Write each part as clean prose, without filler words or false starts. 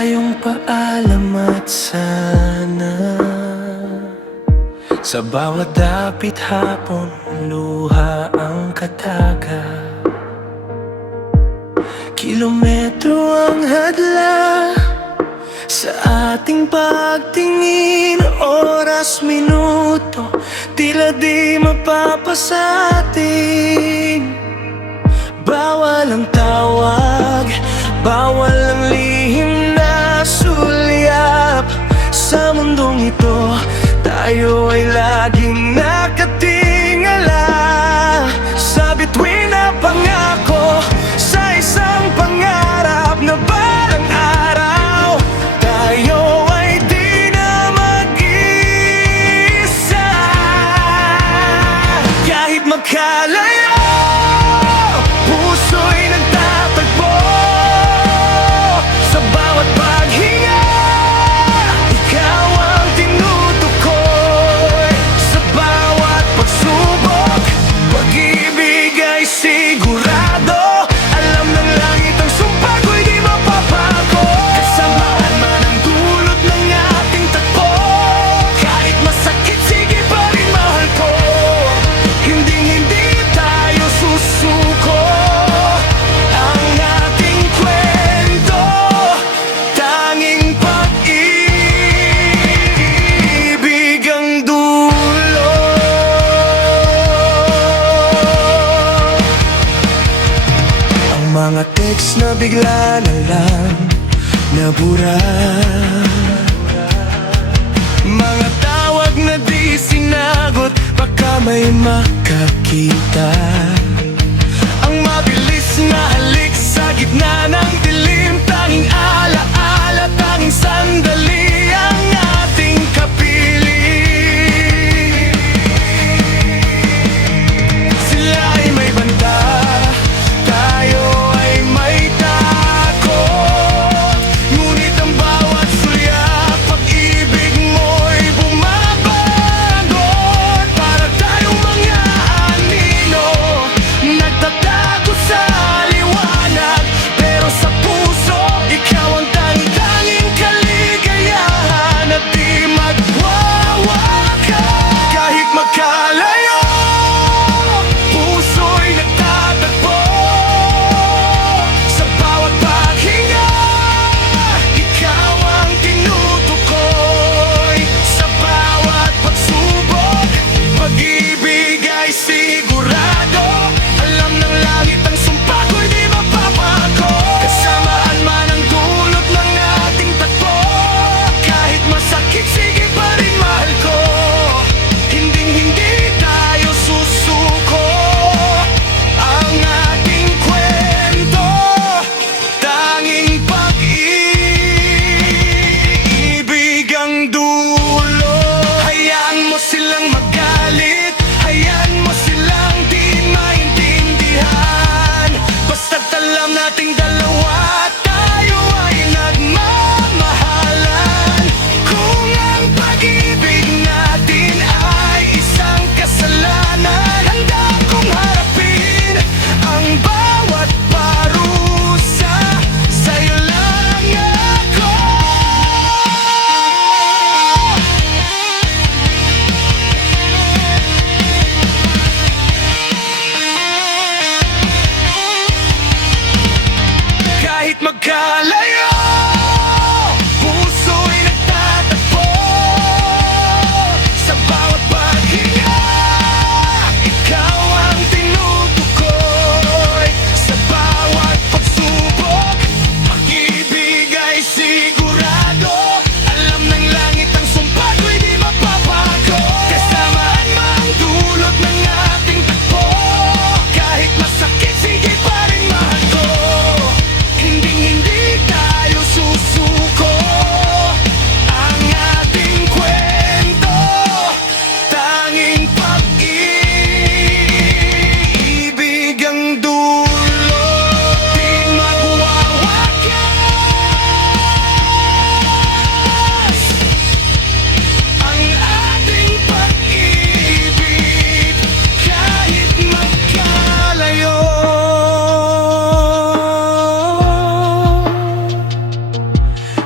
tayong paalam at sana sa bawat dapit hapon luha ang kataga. Kilometro ang hadla sa ating pagtingin, oras, minuto, tila di mapapasating. Bawal ang tawag, bawal ang lihim na sulyap. Sa mundong ito, tayo ay laging nakatingala sa bituin na pangako, sa isang pangarap na balang araw tayo ay di na mag-isa. Kahit magkalayo, puso'y nagtatagpo. Sa bawat paghinga, ikaw ang tinutukoy. Sa bawat pagsubok, pag-ibig ay sigurado. Alam ng langit ang sumpa ko'y di mapapako. Kasamaan man ang dulot ng ating takbo, kahit masakit, sige pa rin mahal ko. Hindi tayo susuko. Ang ating kwento, tanging pag-ibig ang dulo. Ang mga text na bigla na lang nabura, mga tawag na di sinagot, baka may makakita. Ang mabilis na halik sa gitna ng dilim, tanging alaala, tanging sandali ang ating kapiling. Sila ay may banta, tayo ay may takot. Ngunit ang bawat sulyap, pag-ibig mo'y bumabagod. Para tayong mga anino, nagtatago sa liwanag, pero sa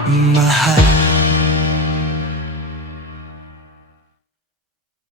Mahal